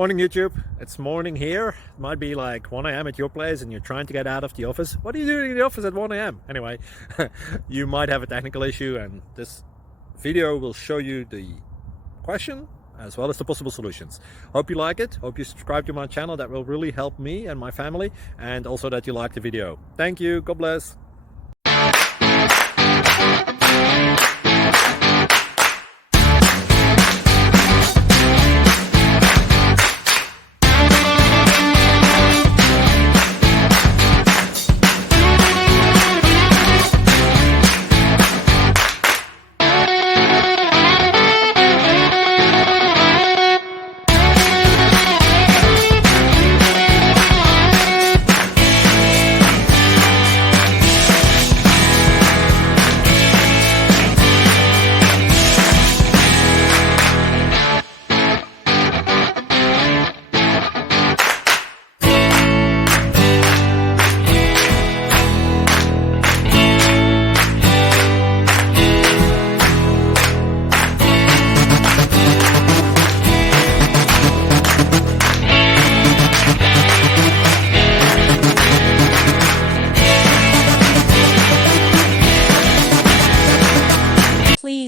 Morning YouTube, it's morning here. It might be like 1 a.m. at your place and you're trying to get out of the office. What are you doing in the office at 1 a.m? Anyway, you might have a technical issue and this video will show you the question as well as the possible solutions. Hope you like it, hope you subscribe to my channel. That will really help me and my family, and also that you like the video. Thank you, God bless.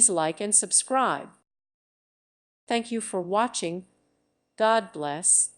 Please like and subscribe. Thank you for watching. God bless.